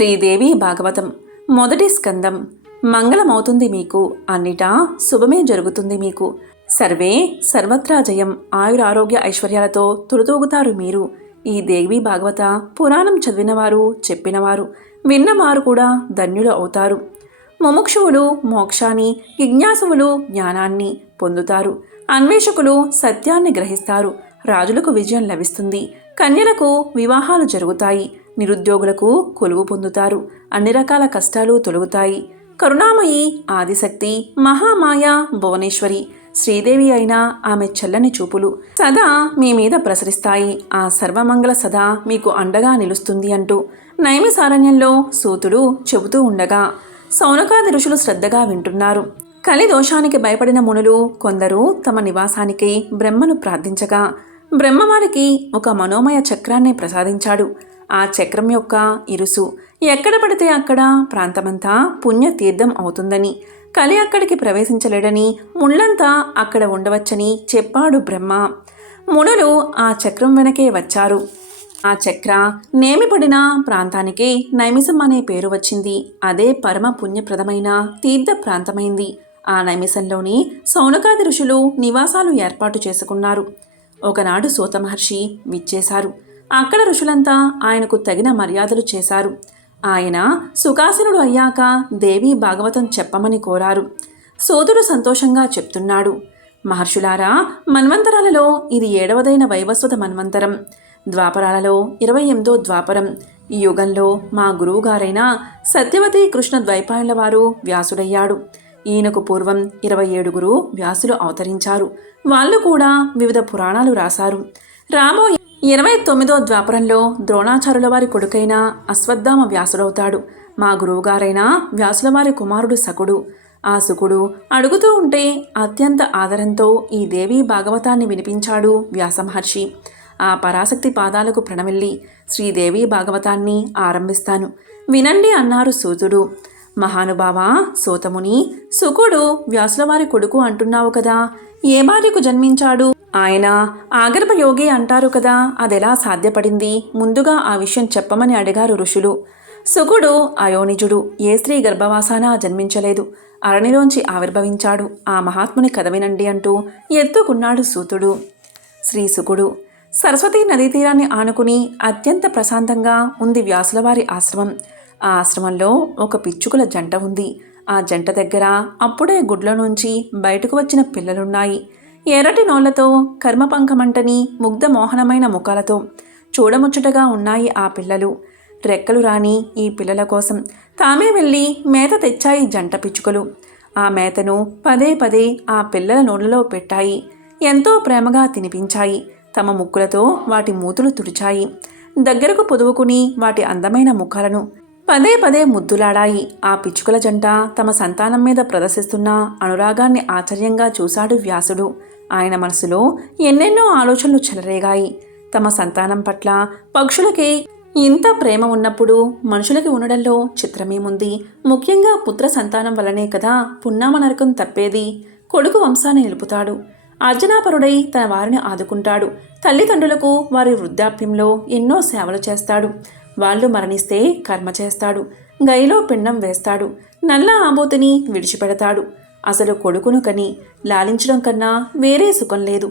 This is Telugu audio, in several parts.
శ్రీదేవి భాగవతం మొదటి స్కందం. మంగళమవుతుంది మీకు, అన్నిటా శుభమే జరుగుతుంది మీకు. సర్వే సర్వత్రా జయం, ఆయురారోగ్య ఐశ్వర్యాలతో తులతూగుతారు మీరు. ఈ దేవి భాగవత పురాణం చదివినవారు, చెప్పినవారు, విన్నవారు కూడా ధన్యులు అవుతారు. ముముక్షువులు మోక్షాన్ని, జిజ్ఞాసువులు జ్ఞానాన్ని పొందుతారు. అన్వేషకులు సత్యాన్ని గ్రహిస్తారు. రాజులకు విజయం లభిస్తుంది. కన్యలకు వివాహాలు జరుగుతాయి. నిరుద్యోగులకు కొలువు పొందుతారు. అన్ని రకాల కష్టాలు తొలగుతాయి. కరుణామయి ఆదిశక్తి మహామాయ భువనేశ్వరి శ్రీదేవి అయిన ఆమె చల్లని చూపులు సదా మీ మీద ప్రసరిస్తాయి. ఆ సర్వమంగళ సదా మీకు అండగా నిలుస్తుంది అంటూ నైమిసారణ్యంలో సూతుడు చెబుతూ ఉండగా సౌనకాది ఋషులు శ్రద్ధగా వింటున్నారు. కలి దోషానికి భయపడిన మునులు కొందరు తమ నివాసానికి బ్రహ్మను ప్రార్థించగా బ్రహ్మవారికి ఒక మనోమయ చక్రాన్ని ప్రసాదించాడు. ఆ చక్రం యొక్క ఇరుసు ఎక్కడ పడితే అక్కడ ప్రాంతమంతా పుణ్యతీర్థం అవుతుందని, కలి అక్కడికి ప్రవేశించలేడని, ముళ్ళంతా అక్కడ ఉండవచ్చని చెప్పాడు బ్రహ్మ. మునులు ఆ చక్రం వెనకే వచ్చారు. ఆ చక్ర నేమిపడిన ప్రాంతానికి నైమిసం అనే పేరు వచ్చింది. అదే పరమ పుణ్యప్రదమైన తీర్థ ప్రాంతమైంది. ఆ నైమిసంలోని సౌనకాది ఋషులు నివాసాలు ఏర్పాటు చేసుకున్నారు. ఒకనాడు సూత మహర్షి విచ్చేశారు. అక్కడ ఋషులంతా ఆయనకు తగిన మర్యాదలు చేశారు. ఆయన సుఖాసనుడు అయ్యాక దేవి భాగవతం చెప్పమని కోరారు. సూతుడు సంతోషంగా చెప్తున్నాడు. మహర్షులారా, మన్వంతరాలలో ఇది 7వదైన వైవస్వత మన్వంతరం. ద్వాపరాలలో 28వ ద్వాపరం. ఈ యుగంలో మా గురువుగారైన సత్యవతి కృష్ణ ద్వైపాయనుల వారు వ్యాసుడయ్యాడు. ఈయనకు పూర్వం 27 వ్యాసులు అవతరించారు. వాళ్ళు కూడా వివిధ పురాణాలు రాశారు. రాబోయే 29వ ద్వాపరంలో ద్రోణాచార్యుల వారి కొడుకైన అశ్వత్థామ వ్యాసుడవుతాడు. మా గురువుగారైన వ్యాసుల వారి కుమారుడు శకుడు. ఆ శుకుడు అడుగుతూ ఉంటే అత్యంత ఆదరంతో ఈ దేవి భాగవతాన్ని వినిపించాడు వ్యాసమహర్షి. ఆ పరాశక్తి పాదాలకు ప్రణమిల్లి శ్రీదేవి భాగవతాన్ని ఆరంభిస్తాను, వినండి అన్నారు సూతుడు. మహానుభావ సూతముని, శుకుడు వ్యాసులవారి కొడుకు అంటున్నావు కదా, ఏ భార్యకు జన్మించాడు? ఆయన ఆగర్భయోగి అంటారు కదా, అదెలా సాధ్యపడింది? ముందుగా ఆ విషయం చెప్పమని అడిగారు ఋషులు. శుకుడు అయోనిజుడు, ఏ స్త్రీ గర్భవాసాన జన్మించలేదు. అరణిలోంచి ఆవిర్భవించాడు. ఆ మహాత్ముని కథ వినండి అంటూ ఎత్తుకున్నాడు సూతుడు. శ్రీ శుకుడు. సరస్వతీ నదీ తీరాన్ని ఆనుకుని అత్యంత ప్రశాంతంగా ఉంది వ్యాసులవారి ఆశ్రమం. ఆ ఆశ్రమంలో ఒక పిచ్చుకల జంట ఉంది. ఆ జంట దగ్గర అప్పుడే గుడ్ల నుంచి బయటకు వచ్చిన పిల్లలున్నాయి. ఎర్రటి నోళ్లతో, కర్మపంకమంటని ముగ్ధ మోహనమైన ముఖాలతో చూడముచ్చటగా ఉన్నాయి ఆ పిల్లలు. రెక్కలు రాని ఈ పిల్లల కోసం తామే వెళ్ళి మేత తెచ్చాయి జంట పిచ్చుకలు. ఆ మేతను పదే పదే ఆ పిల్లల నోళ్లలో పెట్టాయి. ఎంతో ప్రేమగా తినిపించాయి. తమ ముక్కులతో వాటి మూతులు తుడిచాయి. దగ్గరకు పొదువుకుని వాటి అందమైన ముఖాలను పదే పదే ముద్దులాడాయి. ఆ పిచ్చుకల జంట తమ సంతానం మీద ప్రదర్శిస్తున్న అనురాగాన్ని ఆశ్చర్యంగా చూశాడు వ్యాసుడు. ఆయన మనసులో ఎన్నెన్నో ఆలోచనలు చెలరేగాయి. తమ సంతానం పట్ల పక్షులకి ఇంత ప్రేమ ఉన్నప్పుడు మనుషులకి ఉండడంలో చిత్రమేముంది? ముఖ్యంగా పుత్ర సంతానం వల్లనే కదా పున్నామ నరకం తప్పేది. కొడుకు వంశాన్ని నిలుపుతాడు. అర్జనాపరుడై తన వారిని ఆదుకుంటాడు. తల్లిదండ్రులకు వారి వృద్ధాప్యంలో ఎన్నో సేవలు చేస్తాడు. వాళ్ళు మరణిస్తే కర్మ చేస్తాడు. గైలో పిండం వేస్తాడు. నల్ల ఆబోతుని విడిచిపెడతాడు. అసలు కొడుకును కని లాలించడం కన్నా వేరే సుఖం లేదు.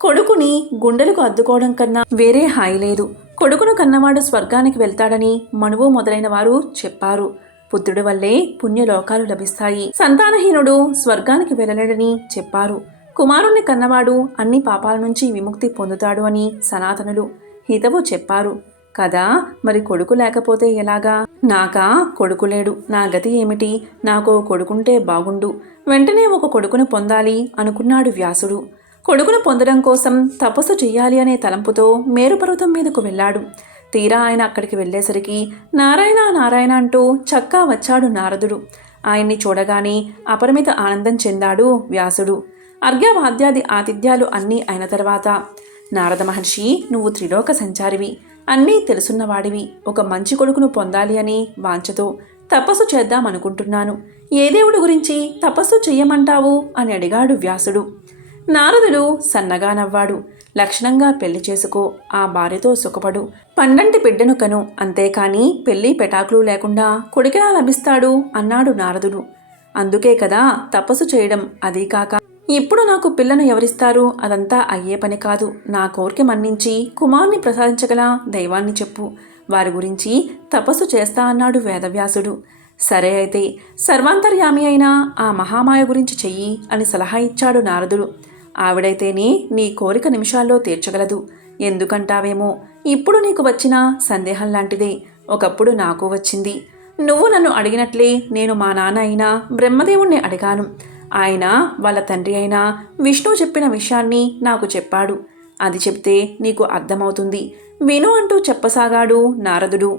కొడుకుని గుండెలకు అద్దుకోవడం కన్నా వేరే హాయి లేదు. కొడుకును కన్నవాడు స్వర్గానికి వెళ్తాడని మనువు మొదలైన వారు చెప్పారు. పుత్రుడి వల్లే పుణ్యలోకాలు లభిస్తాయి. సంతానహీనుడు స్వర్గానికి వెళ్ళలేడని చెప్పారు. కుమారుణ్ణి కన్నవాడు అన్ని పాపాల నుంచి విముక్తి పొందుతాడు అని సనాతనులు హితవు చెప్పారు కదా. మరి కొడుకు లేకపోతే ఎలాగా? నాకా కొడుకు లేడు, నా గతి ఏమిటి? నాకు కొడుకుంటే బాగుండు, వెంటనే ఒక కొడుకును పొందాలి అనుకున్నాడు వ్యాసుడు. కొడుకును పొందడం కోసం తపస్సు చెయ్యాలి అనే తలంపుతో మేరుపర్వతం మీదకు వెళ్ళాడు. తీరా ఆయన అక్కడికి వెళ్ళేసరికి నారాయణ నారాయణ అంటూ చక్కా వచ్చాడు నారదుడు. ఆయన్ని చూడగానే అపరిమిత ఆనందం చెందాడు వ్యాసుడు. అర్ఘ్యవాద్యాది ఆతిథ్యాలు అన్నీ అయిన తర్వాత, నారద మహర్షి, నువ్వు త్రిలోక సంచారివి, అన్నీ తెలుసున్నవాడివి. ఒక మంచి కొడుకును పొందాలి అని వాంఛతో తపస్సు చేద్దామనుకుంటున్నాను. ఏ దేవుడి గురించి తపస్సు చెయ్యమంటావు అని అడిగాడు వ్యాసుడు. నారదుడు సన్నగా నవ్వాడు. లక్షణంగా పెళ్లి చేసుకో, ఆ భార్యతో సుఖపడు, పండంటి బిడ్డను కను, అంతేకాని పెళ్లి పెటాకులు లేకుండా కొడుకెలా లభిస్తాడు అన్నాడు నారదుడు. అందుకే కదా తపస్సు చేయడం. అదీ కాక ఇప్పుడు నాకు పిల్లను ఎవరిస్తారు? అదంతా అయ్యే పని కాదు. నా కోరిక మన్నించి కుమారుని ప్రసాదించగల దైవాన్ని చెప్పు, వారి గురించి తపస్సు చేస్తా అన్నాడు వేదవ్యాసుడు. సరే అయితే సర్వాంతర్యామి అయిన ఆ మహామాయ గురించి చెయ్యి అని సలహా ఇచ్చాడు నారదుడు. ఆవిడైతేనే నీ కోరిక నిమిషాల్లో తీర్చగలదు. ఎందుకంటావేమో, ఇప్పుడు నీకు వచ్చిన సందేహం లాంటిదే ఒకప్పుడు నాకు వచ్చింది. నువ్వు నన్ను అడిగినట్లే నేను మా నాన్న అయిన బ్రహ్మదేవుణ్ణి అడిగాను. ఆయన వాళ్ళ తండ్రి అయిన విష్ణువు చెప్పిన విషయాన్ని నాకు చెప్పాడు. అది చెప్తే నీకు అర్థమవుతుంది, విను అంటూ చెప్పసాగాడు నారదుడు.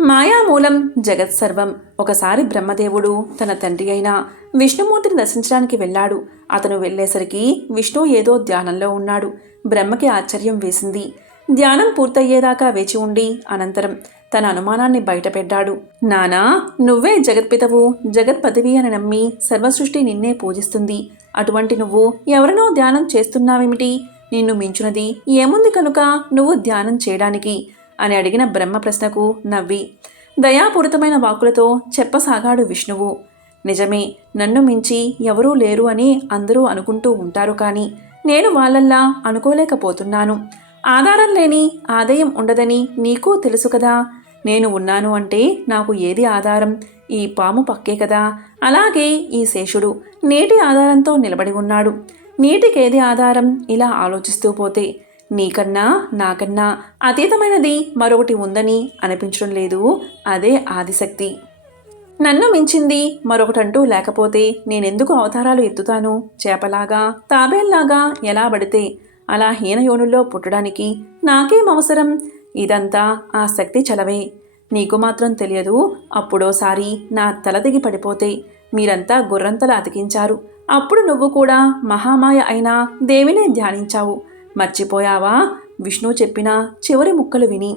మాయామూలం జగత్సర్వం. ఒకసారి బ్రహ్మదేవుడు తన తండ్రి అయిన విష్ణుమూర్తిని దర్శించడానికి వెళ్ళాడు. అతను వెళ్ళేసరికి విష్ణు ఏదో ధ్యానంలో ఉన్నాడు. బ్రహ్మకి ఆశ్చర్యం వేసింది. ధ్యానం పూర్తయ్యేదాకా వేచి ఉండి అనంతరం తన అనుమానాన్ని బయటపెట్టాడు. నానా, నువ్వే జగత్పితవు, జగత్పతివి అని నమ్మి సర్వసృష్టి నిన్నే పూజిస్తుంది. అటువంటి నువ్వు ఎవరినో ధ్యానం చేస్తున్నావేమిటి? నిన్ను మించునది ఏముంది కనుక నువ్వు ధ్యానం చేయడానికి అని అడిగిన బ్రహ్మ ప్రశ్నకు నవ్వి దయాపూరితమైన వాక్కులతో చెప్పసాగాడు విష్ణువు. నిజమే, నన్ను మించి ఎవరూ లేరు అని అందరూ అనుకుంటూ ఉంటారు, కానీ నేను వాళ్ళల్లా అనుకోలేకపోతున్నాను. ఆధారం లేని ఆదాయం ఉండదని నీకు తెలుసు కదా. నేను ఉన్నాను అంటే నాకు ఏది ఆధారం? ఈ పాము పక్కే కదా. అలాగే ఈ శేషుడు నీటి ఆధారంతో నిలబడి ఉన్నాడు. నీటికేది ఆధారం? ఇలా ఆలోచిస్తూ పోతే నీకన్నా నాకన్నా అతీతమైనది మరొకటి ఉందని అనిపించడం లేదు. అదే ఆదిశక్తి. నన్ను మించింది మరొకటంటూ లేకపోతే నేనెందుకు అవతారాలు ఎత్తుతాను? చేపలాగా, తాబేల్లాగా ఎలా పడితే అలా హీనయోనుల్లో పుట్టడానికి నాకేం అవసరం? ఇదంతా ఆ శక్తి చలవే. నీకు మాత్రం తెలియదు. అప్పుడోసారి నా తల దిగి పడిపోతే మీరంతా గుర్రంతల అతికించారు. అప్పుడు నువ్వు కూడా మహామాయ అయిన దేవినే ధ్యానించావు. మర్చిపోయావా? విష్ణు చెప్పిన చివరి ముక్కలు విని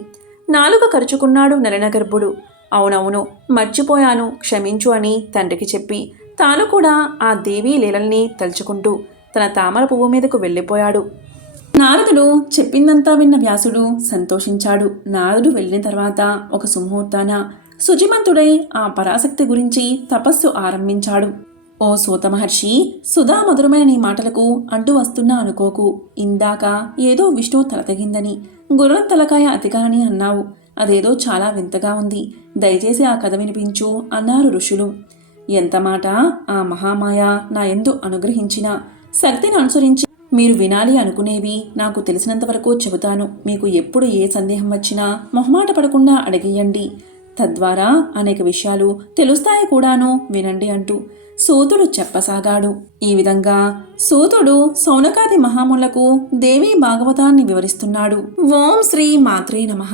నాలుక కరుచుకున్నాడు నలినగర్భుడు. అవునవును, మర్చిపోయాను, క్షమించు అని తండ్రికి చెప్పి తాను కూడా ఆ దేవీ లీలల్ని తలుచుకుంటూ తన తామర పువ్వు మీదకు వెళ్ళిపోయాడు. నారదుడు చెప్పిందంతా విన్న వ్యాసుడు సంతోషించాడు. నారదుడు వెళ్ళిన తర్వాత ఒక సుముహూర్తాన శుచిమంతుడై ఆ పరాశక్తి గురించి తపస్సు ఆరంభించాడు. ఓ సూత మహర్షి, సుధా మధురమైన నీ మాటలకు అంటూ వస్తున్నా అనుకోకు. ఇందాక ఏదో విష్ణువు తల తెగిందని, గుర్రం తలకాయ అతికాలని అన్నావు. అదేదో చాలా వింతగా ఉంది. దయచేసి ఆ కథ వినిపించు అన్నారు ఋషులు. ఎంత మాట! ఆ మహామాయ నా యందు అనుగ్రహించిన శక్తిని అనుసరించి మీరు వినాలి అనుకునేవి నాకు తెలిసినంతవరకు చెబుతాను. మీకు ఎప్పుడు ఏ సందేహం వచ్చినా మొహమాట పడకుండా అడిగేయండి. తద్వారా అనేక విషయాలు తెలుస్తాయి కూడాను, వినండి అంటూ సూతుడు చెప్పసాగాడు. ఈ విధంగా సూతుడు సౌనకాది మహాములకు దేవీ భాగవతాన్ని వివరిస్తున్నాడు. ఓం శ్రీ మాత్రే నమః.